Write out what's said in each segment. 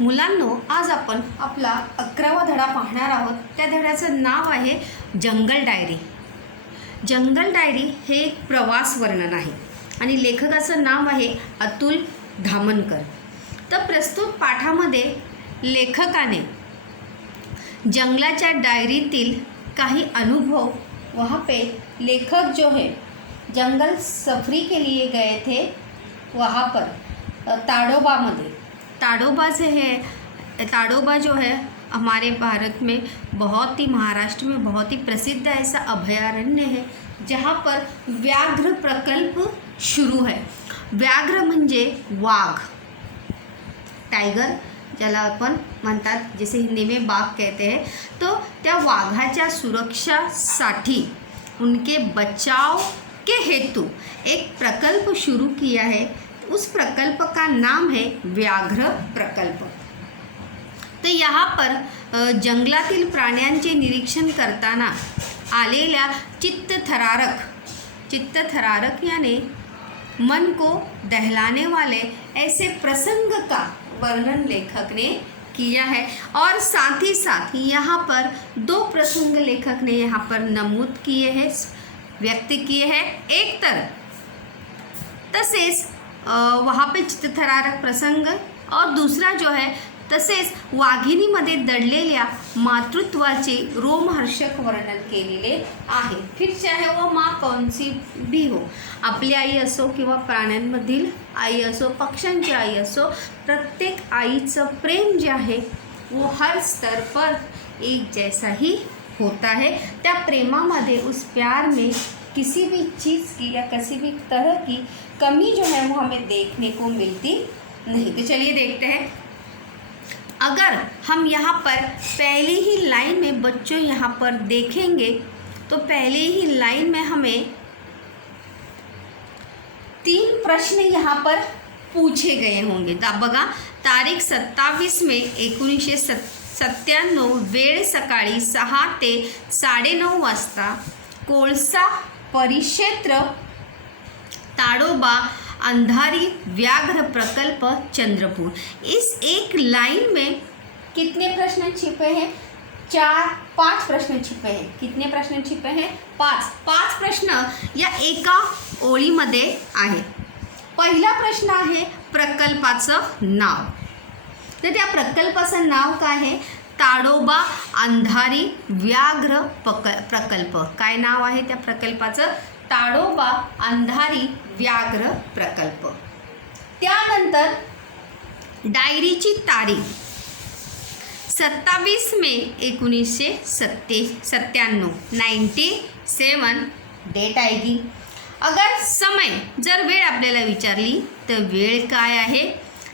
मुलांनो, आज आपण आपला 11वा धडा पाहणार आहोत. त्या धड्याचं नाव आहे जंगल डायरी. जंगल डायरी हे एक प्रवास वर्णन आहे आणि लेखकाचं नाव आहे अतुल धामनकर. तर प्रस्तुत पाठामध्ये लेखकाने जंगलाच्या डायरीतील काही अनुभव, वहाँ पे लेखक जो है जंगल सफरी के लिए गए थे वहाँ पर ताडोबा में. ताडोबा से है, ताडोबा जो है हमारे भारत में बहुत ही, महाराष्ट्र में बहुत ही प्रसिद्ध ऐसा अभयारण्य है जहाँ पर व्याघ्र प्रकल्प शुरू है. व्याघ्र म्हणजे वाघ, टाइगर ज्याला आपण म्हणतात, जैसे हिंदी में बाघ कहते हैं. तो त्या वाघाच्या सुरक्षासाठी, उनके बचाव के हेतु एक प्रकल्प शुरू किया है. उस प्रकल्प का नाम है व्याघ्र प्रकल्प. तर यहाँ पर जंगलातील प्राण्यांचे निरीक्षण करताना आलेल्या चित्तथरारक यानी मन को दहलाने वाले ऐसे प्रसंग का वर्णन लेखक ने किया है. और साथ ही साथ यहाँ पर दो प्रसंग लेखक ने यहाँ पर नमूद किए हैं, व्यक्त किए हैं. एक तर तसेच वहाँ पे चित्तथरारक प्रसंग, और दूसरा जो है तसेच वाघिणीमध्ये दडलेल्या मातृत्वाचे रोमहर्षक वर्णन केलेले आहे. फिर चाहे वो माँ कौन सी भी हो, आपली आई असो किंवा प्राण्यांमधील आई असो, पक्ष्यांची आई असो, प्रत्येक आईचं प्रेम जे आहे वो हर स्तर पर एक जैसा ही होता है. त्या प्रेमामध्ये, उस प्यार में किसी भी चीज़ की या किसी भी तरह की कमी जो है वो हमें देखने को मिलती नहीं. तो चलिए देखते हैं. अगर हम यहाँ पर पहली ही लाइन में बच्चों यहाँ पर देखेंगे तो पहले ही लाइन में हमें 3 प्रश्न यहाँ पर पूछे गए होंगे. बघा, तारीख 27 मे 1997, वेळ सकाळी 6 ते 9:30 वाजता, कोळसा परिक्षेत्र, ताडोबा, अंधारी व्याघ्र प्रकल्प, चंद्रपुर. इस एक लाइन में कितने प्रश्न छिपे हैं? 5 प्रश्न छिपे हैं. कितने प्रश्न छिपे हैं? 5 प्रश्न या एका ओळीमध्ये आहे. पहिला प्रश्न आहे प्रकल्पाचं नाव. तर त्या प्रकल्पाचं नाव काय आहे? ताडोबा अंधारी व्याघ्र प्रकल्प. काय नाव आहे त्या प्रकल्पाचं? ताडोबा अंधारी व्याघ्र प्रकल्प. त्यानंतर डायरीची तारीख 27 मे 1997, 97 डेट आएगी. अगर समय, जर वेळ आपल्याला विचारली तर वेळ काय आहे?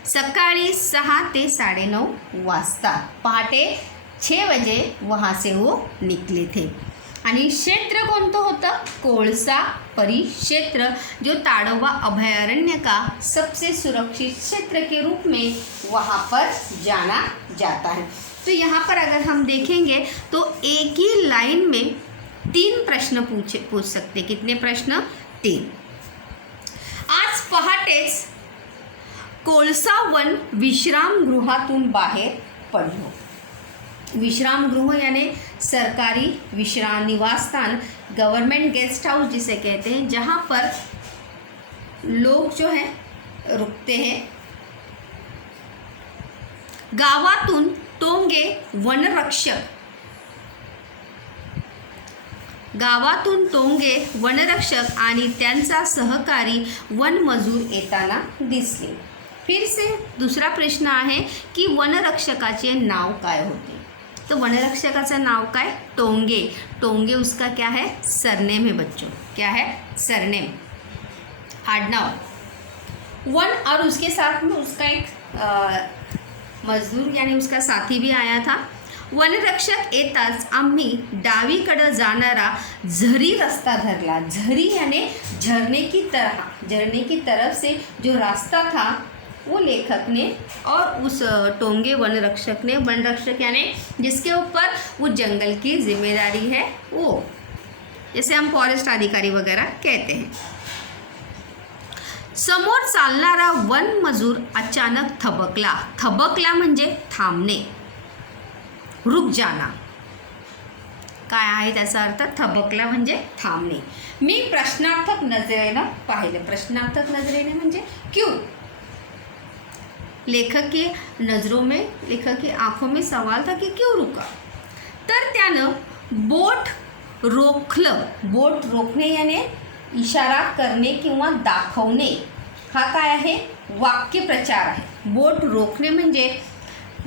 सकाळी 6 ते 9:30 वाजता, पहाटे 6 बजे वहाँ से वो निकले थे. आणि क्षेत्र कोणतं होतं? कोळसा परिक्षेत्र, जो ताडोबा अभयारण्य का सबसे सुरक्षित क्षेत्र के रूप में वहाँ पर जाना जाता है. तो यहाँ पर अगर हम देखेंगे तो एक ही लाइन में 3 प्रश्न पूछ सकते. कितने प्रश्न? 3. आज पहाटेच कोळसा वन विश्रामगृहातून बाहेर पडलो. विश्रामगृह यानी सरकारी निवास स्थान, गवर्नमेंट गेस्ट हाउस जिसे कहते हैं, जहाँ पर लोग जो हैं रुकते हैं. गावातून टोंगे वनरक्षक आणि त्यांचा सहकारी वनमजूर येताना दिसले. फिर से दूसरा प्रश्न आहे की वनरक्षकाचे नाव काय होते? तो वनरक्षकाचं नाव काय? टोंगे. टोंगे उसका क्या है? सरनेम है बच्चों. क्या है? सरनेम, आडनाव. वन, और उसके साथ में उसका एक मजदूर यानी उसका साथी भी आया था. वनरक्षक येताच आम्ही डावीकडं जाणारा झरी रस्ता धरला. झरी यानी झरने की तरफ से जो रास्ता था वो लेखक ने और उस टोंगे वनरक्षक यानी जिसके ऊपर वो जंगल की जिम्मेदारी है, वो जैसे हम फॉरेस्ट अधिकारी वगैरह कहते हैं. समोर चालणारा वनमजूर अचानक थबकला. थबकला म्हणजे थांबणे, रुक जाना. काय आहे त्याचा अर्थ? थबकला म्हणजे थांबणे. मी प्रश्नार्थक नजरेनं पाहिलं. प्रश्नार्थक नजरेने म्हणजे क्यों? लेखक की नजरों में, लेखक की आंखों में सवाल था की क्यों रुका. तर त्यानं बोट रोखलं. बोट रोखणे याने इशारा करणे किंवा दाखवणे, हा काय आहे? वाक्यप्रचार आहे. बोट रोखणे म्हणजे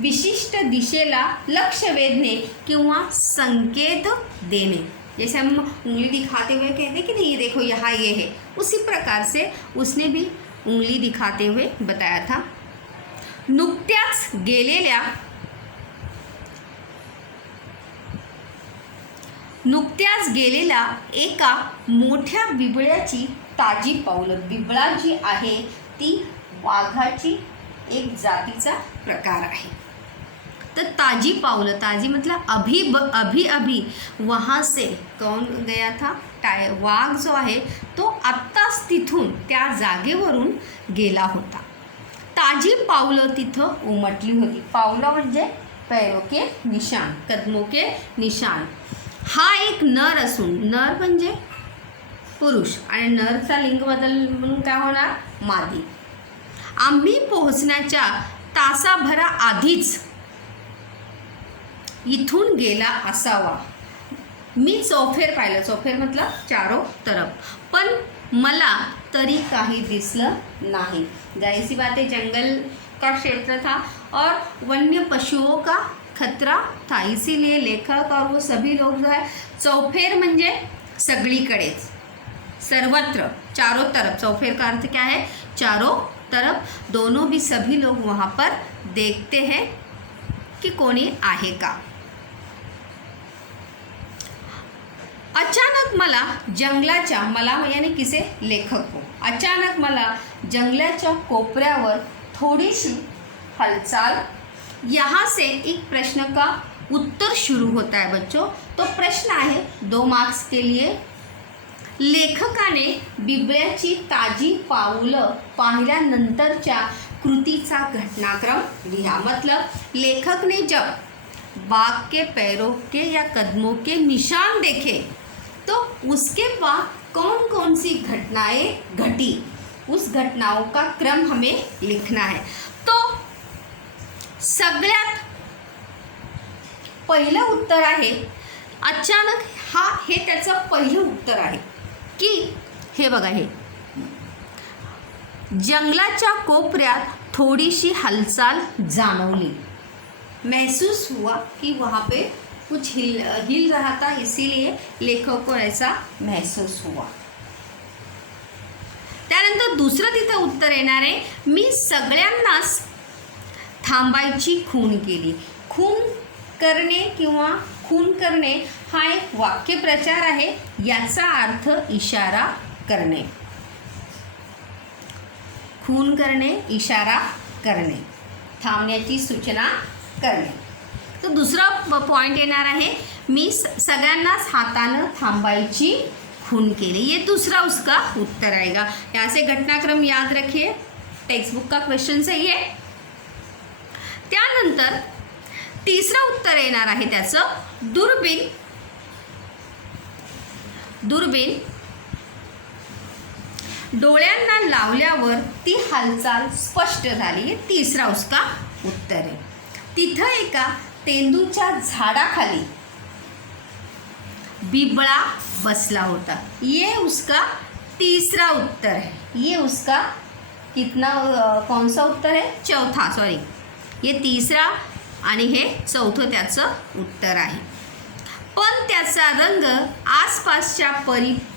विशिष्ट दिशेला लक्ष वेधणे किंवा संकेत देने. जैसे हम उंगली दिखाते हुए कहते कि नहीं ये देखो यहाँ ये है, उसी प्रकार से उसने भी उंगली दिखाते हुए बताया था. नुकत्याच गेलेल्या एका मोठ्या बिबळ्याची ताजी पावलं. बिबळा जी आहे ती वाघाची एक जातीचा प्रकार आहे. तर ताजी पावलं, ताजी मतलब अभी वहाँ से कौन गया था? वाघ जो आहे तो आत्ताच तिथून त्या जागेवरून गेला होता. ताजी पावलं तिथं उमटली होती. पावलं म्हणजे पैरों के निशान, कदमों के निशान. हा एक नर असून, नर म्हणजे पुरुष आणि नरचा लिंग बदल म्हणून काय होणार? मादी. आम्ही पोहोचण्याच्या तासाभरा आधीच इथून गेला असावा. मी चौफेर पाहिलं. चौफेर मतलब चारों तरफ. पण मला तरी काही दिसलं नाही. जाहिर सी बात है, जंगल का क्षेत्र था और वन्य पशुओं का खतरा था, इसीलिए लेखक और वो सभी लोग जो है, चौफेर म्हणजे सगळीकडेच, सर्वत्र, चारों तरफ. चौफेर का अर्थ क्या है? चारों तरफ. दोनों भी सभी लोग वहाँ पर देखते हैं कि कोणी आहे का. अचानक मला जंगलाच्या, मला यानी किसे? लेखक को. अचानक मला जंगलाच्या कोपऱ्यावर थोडीशी हलचल. यहाँ से एक प्रश्न का उत्तर शुरू होता है बच्चों. तो प्रश्न आहे 2 मार्क्स के लिए. लेखकाने बिबळ्याची ताजी पावलं पाहिल्यानंतरच्या कृतीचा घटनाक्रम लिहा. मतलब लेखक ने जब बाघ के पैरों के या कदमों के निशान देखे तो उसके बाद कौन कौन सी घटनाएं घटी, उस घटनाओं का क्रम हमें लिखना है. तो सगळ्यात पहिलं उत्तर आहे अचानक. हे त्याचं पहिलं उत्तर आहे की हे बघा, हे जंगलाच्या कोपऱ्यात थोडीशी हालचाल जाणवली. महसूस हुआ कि वहाँ पे कुछ हिल रहा था, इसीलिए लेखक को ऐसा महसूस हुआ. त्यानंतर दुसरं तिथं उत्तर येणार आहे, मी सगळ्यांनाच थांबायची खून केली. खून करणे किंवा खून करणे हा एक वाक्यप्रचार आहे. याचा अर्थ इशारा करणे. खून करणे, इशारा करणे, थांबण्याची सूचना करणे. तो दूसरा पॉइंट येणार आहे, मी सगळ्यांनाच हातानं थांबायची खून केली. ये दूसरा उसका उत्तर आएगा. यहाँ से घटनाक्रम याद रखिए, टेक्स्ट बुक का क्वेश्चन सही है. त्यानंतर तिसरा उत्तर येणार आहे त्याचं दुर्बीण डोळ्यांना लावल्यावर ती हालचाल स्पष्ट झाली. हे तिसरा उसका उत्तर आहे. तिथं एका तेंदूच्या झाडाखाली बिबळा बसला होता. ये उसका तीसरा उत्तर है. ये उसका कौन सा उत्तर है? चौथा, सॉरी. ये तिसरा आणि हे चौथं त्याचं उत्तर आहे. पण त्याचा रंग आसपासच्या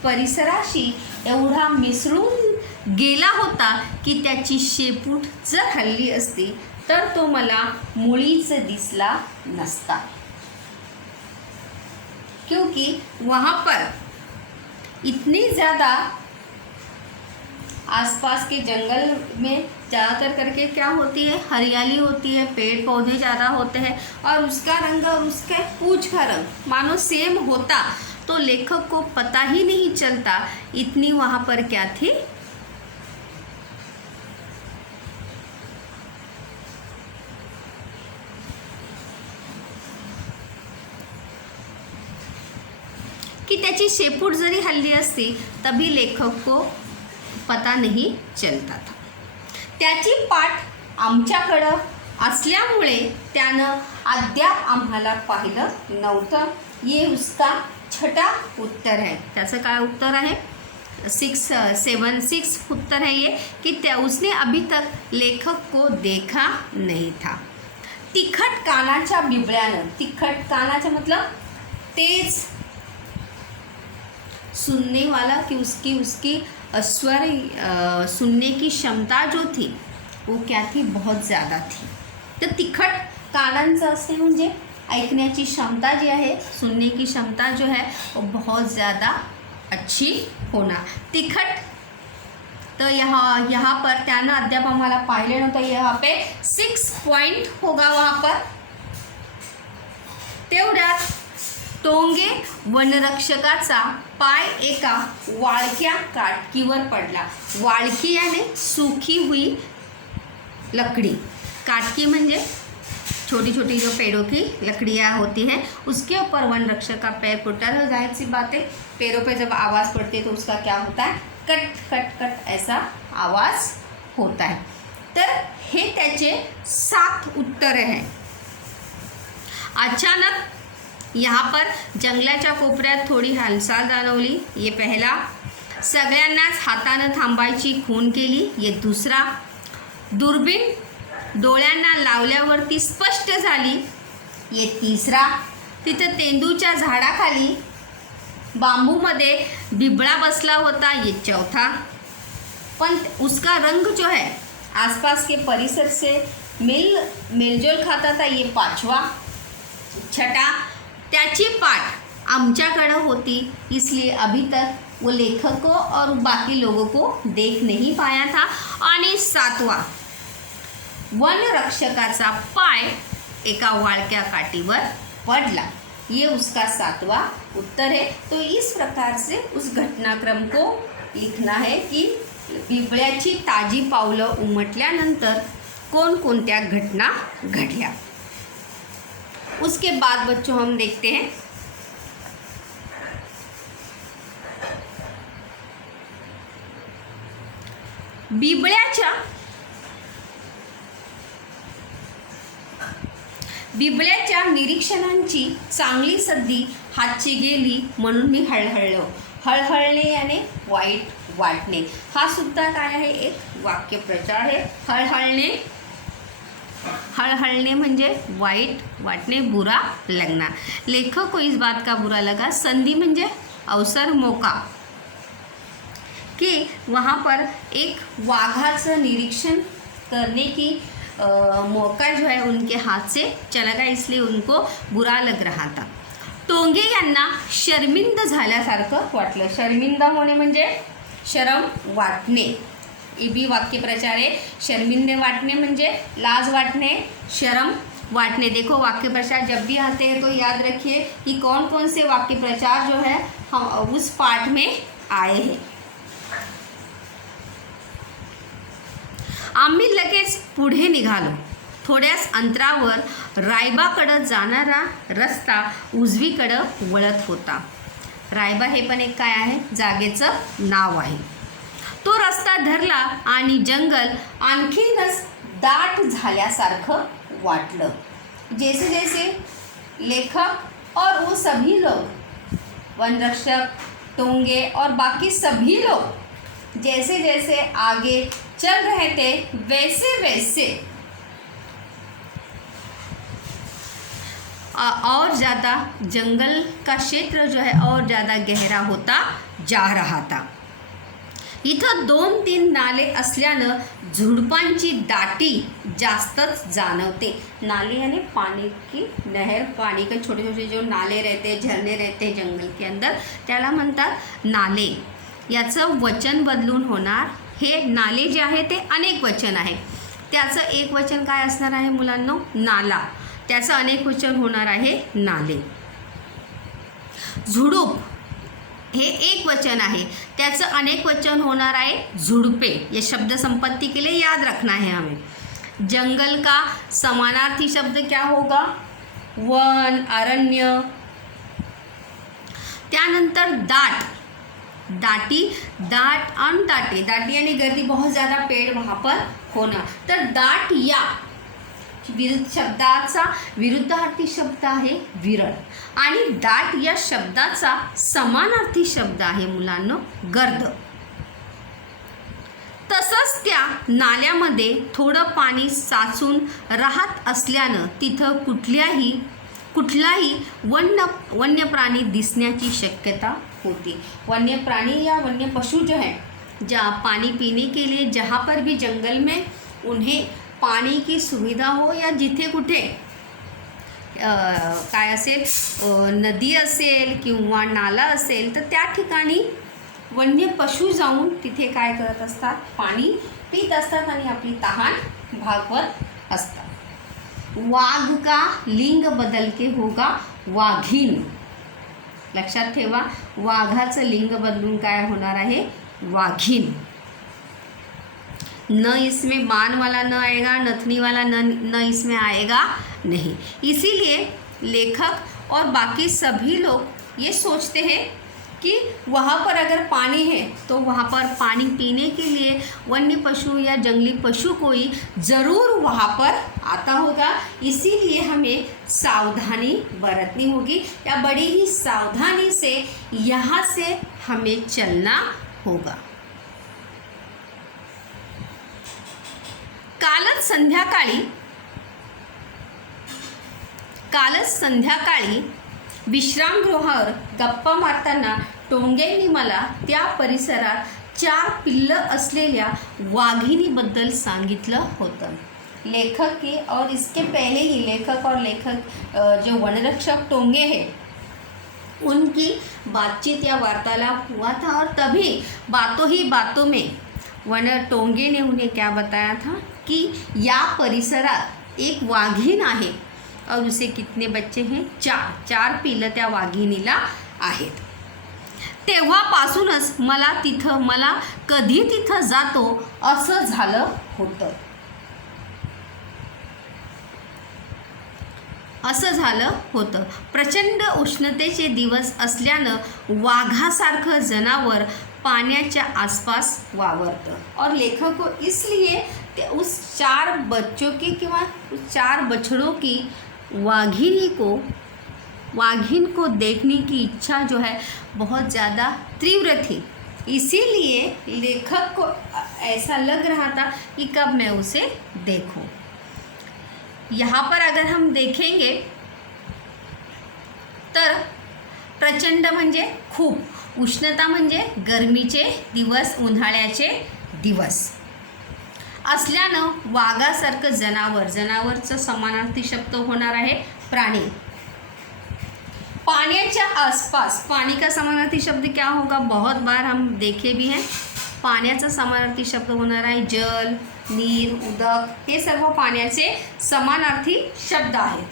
परिसराशी एवढा मिसळून गेला होता की त्याची शेपूट जर हलली असती तर तो मला मुळीच दिसला नसता. क्योंकि वहाँ पर इतनी ज़्यादा आसपास के जंगल में ज़्यादातर करके क्या होती है? हरियाली होती है, पेड़ पौधे ज़्यादा होते हैं और उसका रंग और उसके पूंछ का रंग मानो सेम होता तो लेखक को पता ही नहीं चलता इतनी वहाँ पर क्या थी? कि त्याची शेपूट जरी हल्ली असती तभी लेखक को पता नहीं चलता था. त्याची पाठ आमच्याकडं असल्यामुळे त्यानं अद्याप आम्हाला पाहिलं नव्हतं. ये उसका छठा उत्तर है. त्याचं काय उत्तर आहे? 6 उत्तर है ये कि उसने अभी तक लेखक को देखा नहीं था. तिखट कानाच्या बिबळ्यानं, तिखट कानाचा मतलब तेज सुनने वाला कि उसकी स्वर सुनने की क्षमता जो थी वो क्या थी? बहुत ज़्यादा थी. तर तिखट कानांचं असते म्हणजे ऐकण्याची क्षमता जी आहे, सुनने की क्षमता जो है वो बहुत ज़्यादा अच्छी होना. तिखट तो यहाँ पर त्यानं अद्याप आम्हाला पाहिले नव्हतं. यहाँ पे 6 पॉइंट होगा वहाँ पर. तेवढ्यात टोंगे वनरक्षकाचा पाय एका वाळक्या काटकीवर पडला. वाळकी याने सूखी हुई लकड़ी. काटकी म्हणजे छोटी छोटी जो पेड़ों की लकड़ियाँ होती हैं उसके ऊपर वन रक्षक का पैर फुटा है. जाहिर सी बात है, पैरों पे जब आवाज़ पड़ती है तो उसका क्या होता है? कट कट कट ऐसा आवाज़ होता है. तर हे त्याचे 7 उत्तरे हैं. अचानक यहाँ पर जंगलाच्या कोपऱ्यात थोडी हालचाल जाणवली. ये पहला. सगळ्यांनाच हातानं थांबायची खूण केली. ये दुसरा. दुर्बीण डोळ्यांना लावल्यावरती स्पष्ट झाली. ये तिसरा. तिथं तेंदूच्या झाडाखाली बांबूमध्ये बिबळा बसला होता. ये चौथा. पण उसका रंग जो है आसपास के परिसर से मेलजोल खाता था. ये 5वां. छठा. त्याची पाठ आमच्याकडं होती इसलिए अभी तक वो लेखक को और बाकी लोगों को देख नहीं पाया था. आणि 7वां. वन रक्षकाचा पाय एका वाळक्या काठीवर पडला. ये उसका 7वां उत्तर है. तो इस प्रकार से उस घटनाक्रम को लिखना है कि बिबळ्याची ताजी पावलं उमटल्यानंतर कोणकोणत्या घटना घडल्या. उसके बाद बच्चों हम देखते हैं बिबळ्याच्या निरीक्षणांची चांगली सद्दी हातची गेली म्हणून मी हळहळलो. हळहळणे याने वाईट वाटणे. हा सुद्धा काय आहे? एक वाक्यप्रचार आहे. हळहळणे म्हणजे वाईट वाटणे, बुरा लगना. लेखक को इस बात का बुरा लगा. संधि म्हणजे अवसर, मौका, कि वहाँ पर एक वाघाचं निरीक्षण करने की मौका जो है उनके हाथ से चला गया, इसलिए उनको बुरा लग रहा था. टोंगे यांना शर्मिंद झाल्यासारखं वाटलं. शर्मिंदा होणे म्हणजे शरम वाटणे. ये भी वाक्यप्रचार है. शर्मिंदे वाटने म्हणजे लाज वाटने, शर्म वाटने. देखो वाक्यप्रचार जब भी आते हैं तो याद रखिए कि कौन कौन से वाक्यप्रचार जो है हम उस पाठ में आए हैं. आम्ही लगेच पुढे निघालो. थोड्याच अंतरावर रायबाकडं जाणारा रस्ता उजवीकडं वळत होता. रायबा हे पण एक काय आहे? जागेचं नाव आहे. तो रस्ता धरला आणि जंगल आणखीनच दाट झाल्यासारखं वाटलं. जैसे जैसे लेखक और वो सभी लोग, वनरक्षक, टोंगे और बाकी सभी लोग जैसे जैसे आगे चल रहे थे वैसे वैसे और ज़्यादा जंगल का क्षेत्र जो है और ज़्यादा गहरा होता जा रहा था. इथं 2-3 नाले असल्यानं झुडपांची दाटी जास्तच जाणवते. नाले यानी पानी की नहर, पानी के छोटे छोटे जो नाले रहते, झरने रहते जंगल के अंदर, त्याला म्हणतात नाले. याचं वचन बदलून होणार. हे नाले जे आहे ते अनेक वचन आहे. त्याचं एक वचन काय असणार आहे मुलांनो? नाला. त्याचं अनेक वचन होणार आहे नाले. झुडूप हे एक वचन आहे, त्याचं अनेक वचन होणार आहे झुडपे. ये शब्द संपत्ति के लिए याद रखना है हमें. जंगल का समानार्थी शब्द क्या होगा? वन, अरण्य. त्यानंतर दाट, दाटी, दाट और दाटे, दाटी यानी गर्दी, बहुत ज़्यादा पेड़ वहाँ पर होना. तर दाट या विरुद्ध शब्दाचा विरुद्धार्थी शब्द आहे विरळ आणि दाट या शब्दाचा समानार्थी शब्द आहे मुलांनो गर्द. तसंच त्या नाल्यामध्ये थोडं पाणी साचून राहत असल्यानं तिथं कुठलाही वन्य प्राणी दिसण्याची शक्यता होती. वन्य प्राणी या वन्य पशु जो है जहाँ पानी पीने के लिए जहाँ पर भी जंगल में उन्हें पाणी की सुविधा हो या जिथे कुठे काय असेल नदी असेल किंवा नाला असेल तर त्या ठिकाणी वन्य पशु जाऊन तिथे काय करत असतात, पाणी पीत असतात आणि आपली तहान भागवत असतात. वाघ का लिंग बदल के होगा वाघीन. लक्षात ठेवा, वाघाचं लिंग बदलून काय होणार आहे, वाघीन. न इसमें बाण वाला न आएगा, नथनी वाला न इसमें आएगा नहीं. इसीलिए लेखक और बाकी सभी लोग ये सोचते हैं कि वहाँ पर अगर पानी है तो वहाँ पर पानी पीने के लिए वन्य पशु या जंगली पशु कोई ज़रूर वहाँ पर आता होगा. इसीलिए हमें सावधानी बरतनी होगी या बड़ी ही सावधानी से यहाँ से हमें चलना होगा. कालच संध्याकाळी विश्रामगृहावर गप्पा मारताना टोंगेंनी मला त्या परिसरात 4 पिल्लं असलेल्या वाघिणीबद्दल सांगितलं होतं. लेखक की और इसके पहले ही लेखक जो वनरक्षक टोंगे हैं उनकी बातचीत या वार्तालाप हुआ था और तभी बातों में टोंगे ने उन्हें क्या बताया था कि या परिसरात एक वाघीण आहे और उसे कितने बच्चे हैं, 4 पिल्लं त्या वाघिणीला आहेत. तेव्हापासूनच मला कधी तिथं जातो असं झालं होतं. प्रचंड उष्णतेचे दिवस असल्यानं वाघासारखं जनावर पाण्याच्या आसपास वावरतं. और लेखक को इसलिए उस 4 बच्चों की किंवा 4 बछड़ों की वाघिन को देखने की इच्छा जो है बहुत ज़्यादा तीव्र थी. इसीलिए लेखक को ऐसा लग रहा था कि कब मैं उसे देखूं. यहाँ पर अगर हम देखेंगे तर प्रचंड म्हणजे खूप, उष्णता म्हणजे गरमीचे दिवस, उन्हाळ्याचे दिवस असल्यानं वाघासारखं जनावरचं समानार्थी शब्द होणार आहे प्राणी. पाण्याच्या आसपास, पानी का समानार्थी शब्द क्या होगा, बहुत बार हम देखे भी हैं. पाण्याचा समानार्थी शब्द होणार आहे जल, नीर, उदक, हे सर्व पाण्याचे समानार्थी शब्द आहेत.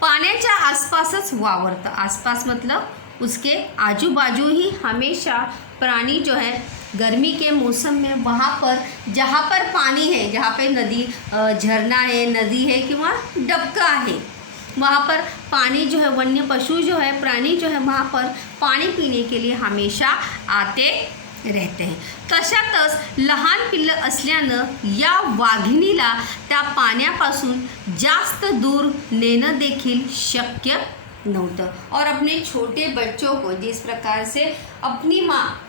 पाण्याच्या आसपासच वावरतं. आसपास मतलब उसके आजू बाजू ही हमेशा प्राणी जो है गर्मी के मौसम में वहाँ पर जहाँ पर पानी है, जहाँ पे नदी झरना है, नदी है किंवा डबका है, वहाँ पर पानी जो है, वन्य पशु जो है, प्राणी जो है वहाँ पर पानी पीने के लिए हमेशा आते रहते हैं. तशातच लहान पिल्लं असल्यानं या वाघिणीला त्या पाण्यापासून जास्त दूर नेणं देखील शक्य नव्हतं. और अपने छोटे बच्चों को जिस प्रकार से अपनी माँ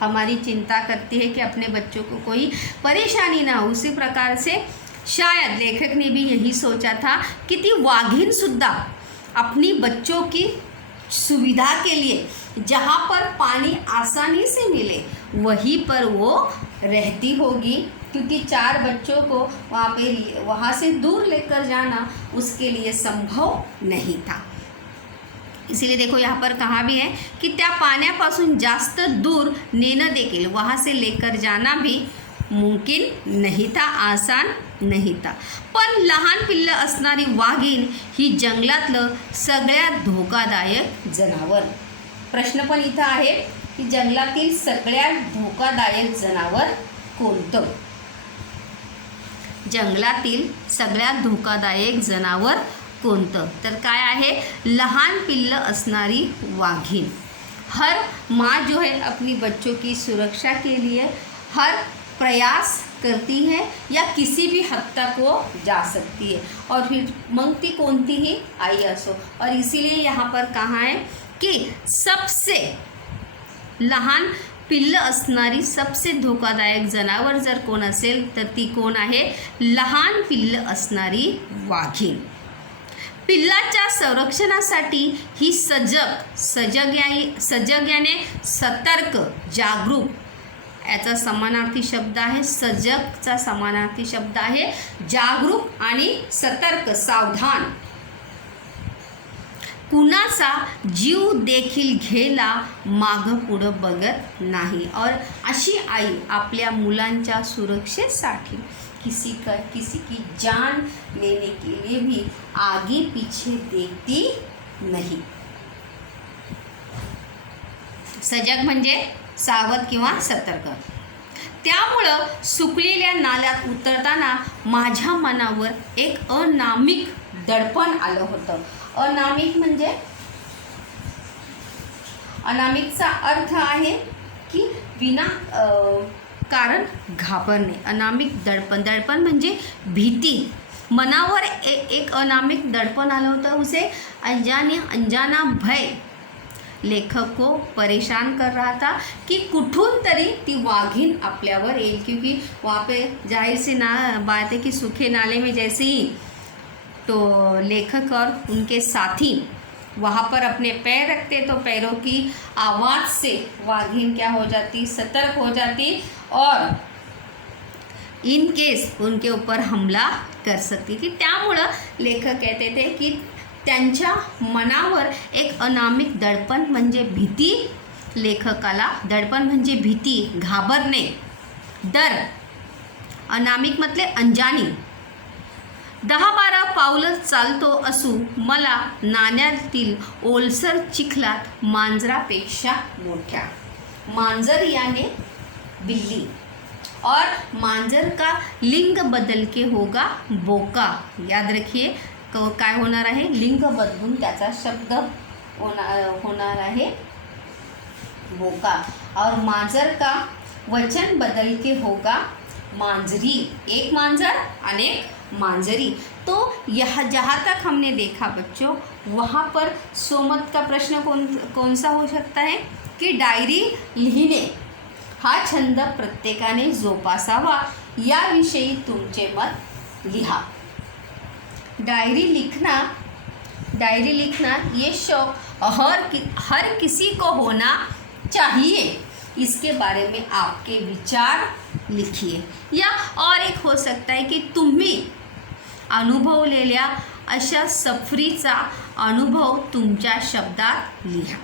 हमारी चिंता करती है कि अपने बच्चों को कोई परेशानी ना हो, उसी प्रकार से शायद लेखक ने भी यही सोचा था कि ती वाघिन सुद्धा अपनी बच्चों की सुविधा के लिए जहाँ पर पानी आसानी से मिले वहीं पर वो रहती होगी, क्योंकि 4 बच्चों को वहाँ से दूर लेकर जाना उसके लिए संभव नहीं था. इसीलिए देखो यहाँ पर कहा भी है कि त्या पाण्यापासून जास्त दूर नेणं देखील, वहाँ से लेकर जाना भी मुमकिन नहीं था, आसान नहीं था. पण लहान पिल्लं असणारी वाघीण ही जंगलातलं सगळ्यात धोकादायक जनावर. प्रश्न पण इथं आहे की जंगलातील सगळ्यात धोकादायक जनावर कोणतं. जंगलातील सगळ्यात धोकादायक जनावर कोणतं? तर काय आहे? लहान पिल्लं असणारी वाघीण। हर माँ जो है अपनी बच्चों की सुरक्षा के लिए हर प्रयास करती है या किसी भी हद तक वो जा सकती है, और फिर मग ती कोणतीही आई असो। और इसीलिए यहाँ पर कहा है की सबसे लहान पिल्लं असणारी सबसे धोकादायक जनावर जर कोण असेल तर ती कोण आहे? लहान पिल्लं असणारी वाघीण। पिल्लाच्या संरक्षणासाठी ही सजग्याने सतर्क, जागरूक याचा समानार्थी शब्द आहे। सजगचा समानार्थी शब्द आहे जागरूक आणि सतर्क, सावधान। कुणाचा जीव देखील घ्यायला मागं पुढं बघत नाही। और अशी आई आपल्या मुलांच्या सुरक्षेसाठी किसी की जान लेने के लिए भी आगे पीछे देखती नहीं। सजग म्हणजे सावध किंवा सतर्क। त्यामुळं सुकलेल्या नाल्यात उतरताना माझ्या मनावर एक अनामिक दडपण आलं होतं। अनामिक म्हणजे अनामिकचा अर्थ आहे की विना कारण घाबरणे। अनामिक दडपण, दडपण म्हणजे भीती। मनावर एक अनामिक दडपण आलं होतं। उसे अनजाना भय लेखक को परेशान कर रहा था कि कुठून तरी ती वाघीण आपल्यावर येईल, क्योंकि वहाँ पे जाहिर सी बात है कि सूखे नाले में जैसे ही तो लेखक और उनके साथी वहाँ पर अपने पैर रखते तो पैरों की आवाज़ से वाघीण क्या हो जाती? सतर्क हो जाती और इन केस उनके ऊपर हमला कर सकती थी। त्यामुळं लेखक कहते थे की त्यांच्या मनावर एक अनामिक दडपण म्हणजे भीती, लेखकाला दडपण म्हणजे भीती, घाबरणे, डर। अनामिक म्हणजे अंजानी। 10-12 पावलं चालतो असू मला नाण्यातील ओलसर चिखलात मांजरापेक्षा मोठ्या। मांजर याने बिल्ली, और मांजर का लिंग बदल के होगा बोका। याद रखिए काय होणार आहे? लिंग बदलून त्याचा शब्द होणार आहे बोका। और मांजर का वचन बदल के होगा मांजरी। एक मांजर अनेक मांजरी। तो यहाँ जहाँ तक हमने देखा बच्चों, वहाँ पर सोमत का प्रश्न कौन सा हो सकता है कि डायरी लिहिणे हा छंद प्रत्येकाने जोपासावा, याविषयी तुमचे मत लिहा। डायरी लिखना ये शौक हर किसी को होना चाहिए, इसके बारे में आपके विचार लिखिए। या और एक हो सकता है की तुम्ही अनुभवलेल्या अशा सफरीचा अनुभव तुमच्या शब्दात लिहा।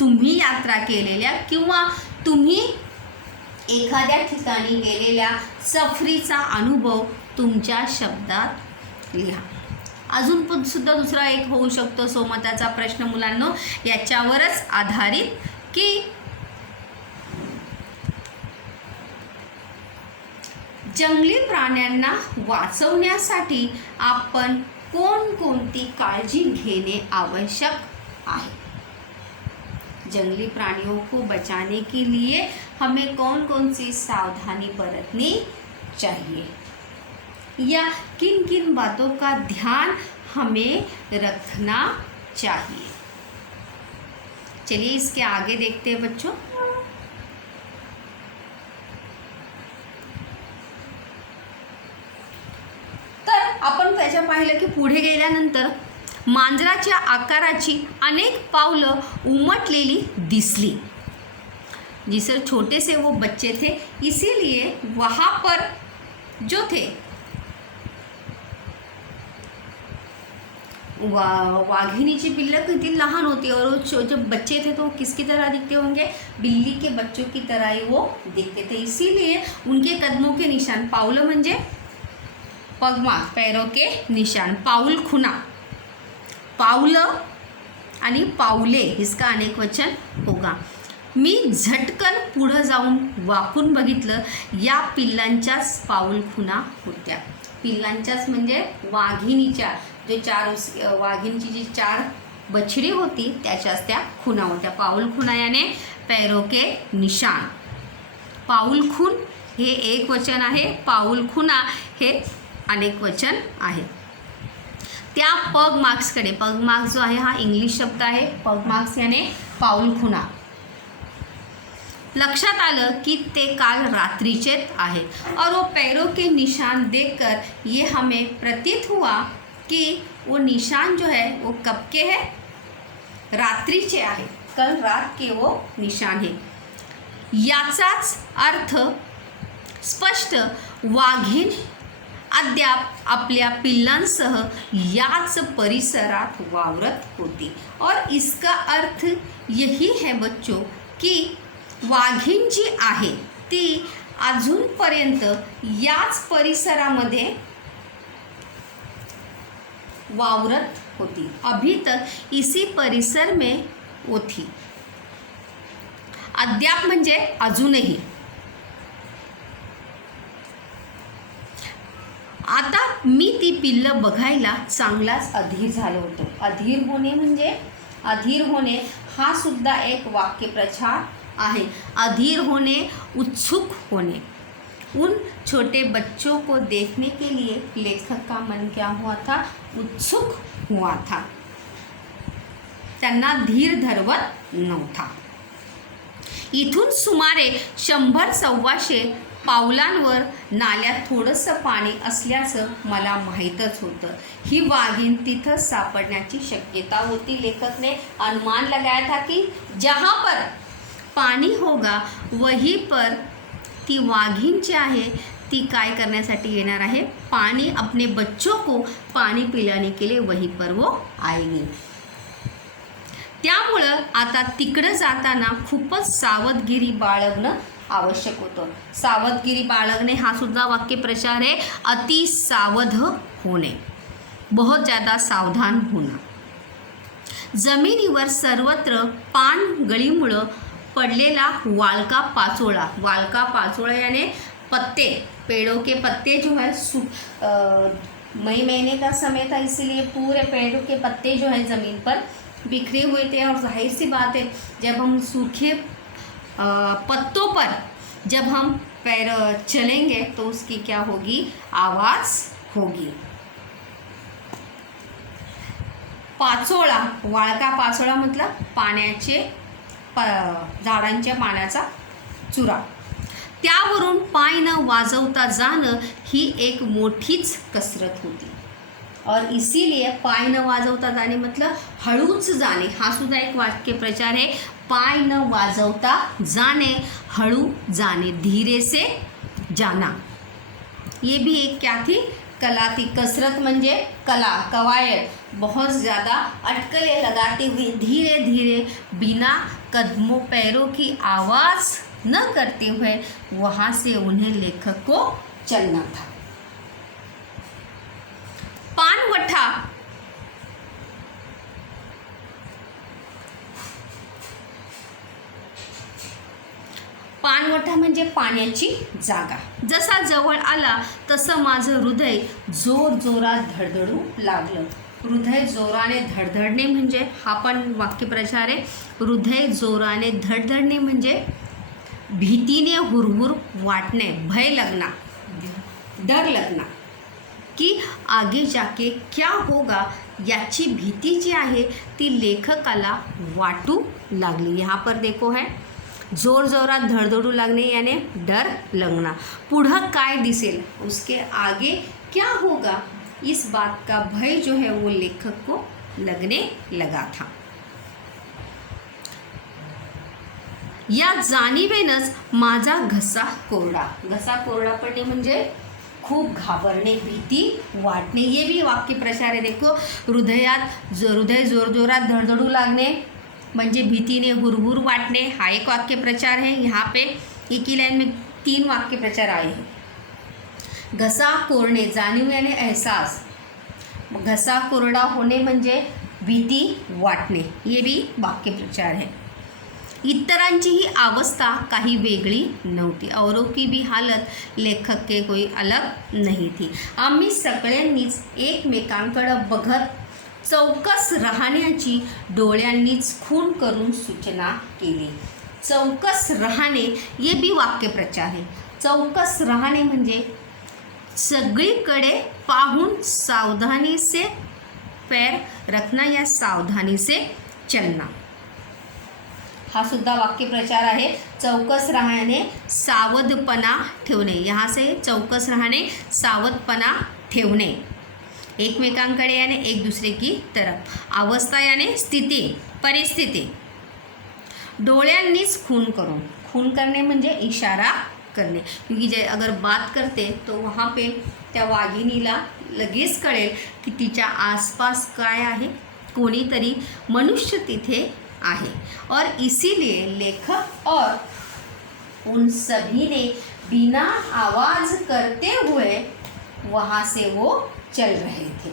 तुम्ही यात्रा केलेल्या किंवा तुम्ही एखाद्या ठिकाणी गेलेल्या सफरीचा अनुभव तुमच्या शब्दात लिहा। अजून पण सुद्धा दुसरा एक होऊ शकतो सोमताचा प्रश्न मुलांनो, याच्यावरच आधारित की जंगली प्राण्यांना वाचवण्यासाठी आपण कोणकोणती काळजी घेणे आवश्यक आहे। जंगली प्राणियों को बचाने के लिए हमें कौन कौन सी सावधानी बरतनी चाहिए, या किन किन बातों का ध्यान हमें रखना चाहिए। चलिए इसके आगे देखते हैं बच्चों। आपण त्याच्या पाहिलं की पुढे गेल्यानंतर मांजराच्या आकाराची अनेक पावलं उमटलेली दिसली। जिसे छोटे से वो बच्चे थे, इसीलिए वहाँ पर जो थे वाघिनीची पिल्लं किती लहान होती, और वो जब बच्चे थे तो वो किसकी तरह दिखते होंगे? बिल्ली के बच्चों की तरह ही वो दिखते थे। इसीलिए उनके कदमों के निशान, पावलं म्हणजे पगमार्क, पैरों के निशान, पाऊल खुना, पावलं आणि पावले इसका अनेक वचन होगा। मी झटकन पुढं जाऊन वाकून बघितलं, या पिल्लांच्याच पाऊल खुना होत्या। पिल्लांच्याच म्हणजे वाघिणीच्या जे वाघिणीची जी 4 बछडी होती त्याच्याच त्या खुणा होत्या. पाऊल खुणा याने पैरों के निशान. पाऊल खून हे एक वचन आहे, पाऊल खुणा हे अनेक वचन आहे. त्या पग मार्क्सकडे, पग मार्क्स जो आहे हा इंग्लिश शब्द आहे. पग मार्क्स याने पाऊल खुणा. लक्षात आलं कि ते काल रात्रिचेत आहेत और वो पैरों के निशान देखकर ये हमें प्रतीत हुआ कि वो निशान जो है वो कब के है, रात्रीचे आहे. कल रात के वो निशान है. याचाच अर्थ स्पष्ट वाघीण अद्याप आपल्या पिल्लांसह याच परिसरात वावरत होती. और इसका अर्थ यही है बच्चों की वाघीण जी आहे ती अजूनपर्यंत याच परिसरामध्ये वावरत होती. अभी तक इसी परिसर में वो थी. अद्याप म्हणजे अजूनही. आता मी ती पिल्लं बघायला चांगलाच अधीर झालो होतो. अधीर होणे म्हणजे, अधीर होणे हा सुद्धा एक वाक्यप्रचार आहे. अधीर होने, उत्सुक होने. उन छोटे बच्चों को देखने के लिए लेखक का मन क्या हुआ था, उत्सुक हुआ था. त्यांना धीर धरवत नव्हता. इथून सुमारे 100-125 पावलांवर नाल्यात थोडंसं पाणी असल्याचं मला माहीतच होतं. ही वाघीण तिथं सापडण्याची शक्यता होती. लेखक ने अनुमान लगाया था कि जहाँ पर पाणी होगा वहीं पर ती वाघीण जी आहे ती काय करण्यासाठी येणार आहे, पाणी, अपने बच्चों को पाणी पिलाने के लिए वहीं पर वो आएगी. त्यामुळं आता तिकडं जाताना खूपच सावधगिरी बाळगणं आवश्यक होतं. सावधगिरी बाळगणे हा सुद्धा वाक्यप्रचार आहे. अति सावध होणे, बहुत ज़्यादा सावधान होणं. जमिनीवर सर्वत्र पानगळीमुळं पडलेला वालका पाचोळा. वालका पाचोळा यानी पत्ते, पेड़ों के पत्ते जो है मई महीने का समय था इसलिए पूरे पेड़ों के पत्ते जो है ज़मीन पर बिखरे हुए थे. और जाहिर सी बात है जब हम सूखे पत्तों पर जब हम पैर चलेंगे तो उसकी क्या होगी, आवाज़ होगी. पाचोळा, वाळका पाचोळा मतलब पाण्याचे झाडांच्या पाण्याचा चुरा. त्यावरून पाय न वाजवता जाणं ही एक मोठीच कसरत होती. और इसीलिए पाय न वाजवता जाणे मतलब हळूच जाणे हा सुद्धा एक वाक्यप्रचार है. पाय न वाजवता जाने, हळू जाने, धीरे से जाना. ये भी एक क्या थी, कला थी. कसरत म्हणजे कला, कवायद. बहुत ज़्यादा अटकलें लगाते हुए धीरे धीरे बिना कदमों पैरों की आवाज़ न करते हुए वहाँ से उन्हें लेखक को चलना था. पानवठा पानवठा म्हणजे पाण्याची जागा. जसा जवळ आला तसं माझं हृदय जोरजोरात धडधडू लागलं. हृदय जोराने धडधडणे म्हणजे हा पण वाक्यप्रचार आहे. हृदय जोराने धडधडणे म्हणजे भीतीने हुरहुर वाटणे, भय लगना, डर लगना कि आगे जाके क्या होगा याची भीती जी आहे ती लेखकाला वाटू लागली. यहाँ पर देखो है जोर जोरात धडधडू लागणे यानी डर लगना. पुढं काय दिसेल, उसके आगे क्या होगा, इस बात का भय जो है वो लेखक को लगने लगा था. या जाणीवेनंच माझा घसा कोरडा. घसा कोरडा पडणे म्हणजे खूप घाबरणे, भीती वाटणे. ये भी वाक्य प्रचार है. देखो हृदय जोरजोरात धडधडू लागणे म्हणजे भीतीने हुरहुर वाटणे हा एक वाक्य प्रचार है. यहाँ पे एक ही लाइन में 3 वाक्य प्रचार आए हैं. घसा कोरणे, जाणीव यानी एहसास. घसा कोरडा होणे म्हणजे भीती वाटणे, ये भी वाक्य प्रचार है. इतरांची ही अवस्था काही वेगळी नव्हती. औरों की भी हालत लेखक के कोई अलग नहीं थी. आम्ही सगळ्यांनीच एकमेकांकडे बघत चौकस राहण्याची डोळ्यांनीच खून करून सूचना केली. चौकस राहणे ये भी वाक्य प्रचार है. चौकस राहणे म्हणजे सगळीकडे पाहून सावधानी से पैर रखना या सावधानी से चलना, हा सुद्धा वाक्य प्रचार आहे. चौकस राहणे सावधपणा ठेवणे, यहाँ से चौकस राहणे सावधपणा ठेवणे. एकमेकांकडे यानी एक दूसरे की तरफ. अवस्था यानी स्थिति परिस्थिति. डोळ्यांनीच खून करून, खून करने म्हणजे इशारा करणे, क्योंकि जे अगर बात करते तो वहाँ पे त्या वाघिणीला लगेच कळेल की तिच्या आसपास काय आहे, कोणीतरी मनुष्य तिथे आहे. और इसीलिए लेखक और उन सभी ने बिना आवाज़ करते हुए वहाँ से वो चल रहे थे.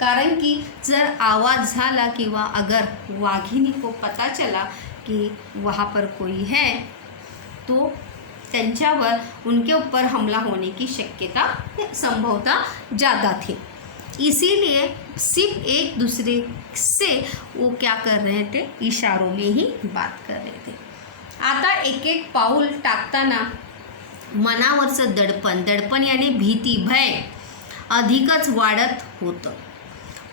कारण की जर आवाज़ झाला किंवा अगर वाघिनी को पता चला कि वहाँ पर कोई है तो त्यांच्यावर उनके ऊपर हमला होने की शक्यता संभवता ज़्यादा थी. इसीलिए सिर्फ एक दूसरे से वो क्या कर रहे थे, इशारों में ही बात कर रहे थे. आता एक एक पाऊल टाकताना मनावरचं दडपण याने भीती भय अधिकच वाढत होतं.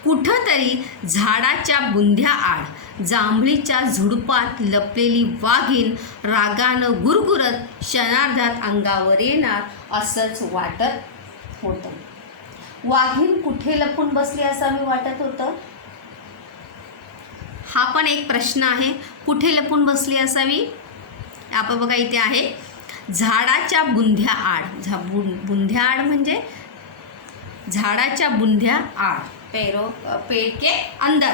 कुठंतरी झाडाच्या बुंध्याआड जांभळीच्या झुडपात लपलेली वाघीण रागानं गुरगुरत क्षणार्धात अंगावर येणार असंच वाटत होतं. वाघीण कुठे लपून बसली असावी वाटत होतं. हा पण एक प्रश्न आहे. कुठे लपून बसली असावी. आपण बघा इथे आहे झाडाच्या बुंध्याआड. बुंध्याआड म्हणजे झाडाच्या बुंध्याआड, पेड़ के अंदर,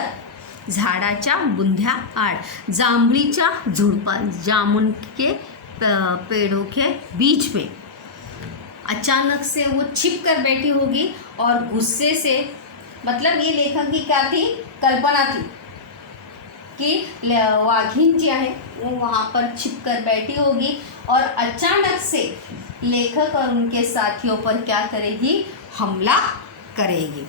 झाडाच्या बुंध्याआड जांभळीच्या झुडपात, जामुन के पेड़ों के बीच में अचानक से वो छिप कर बैठी होगी और गुस्से से, मतलब ये लेखक की क्या थी, कल्पना थी कि वाघिन जी है वो वहाँ पर छिप कर बैठी होगी और अचानक से लेखक और उनके साथियों पर क्या करेगी, हमला करेगी.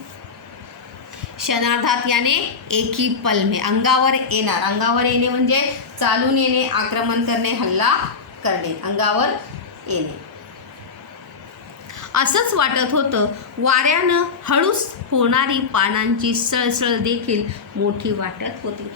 क्षणार्धात याने एक ही पल में. अंगावर येणार, अंगावर येणे म्हणजे चालून येणे, आक्रमण करणे, हल्ला करणे, अंगावर येणे. असंच वाटत होतं. वाऱ्यानं हळूच होणारी पानांची सळसळ देखील मोठी वाटत होती.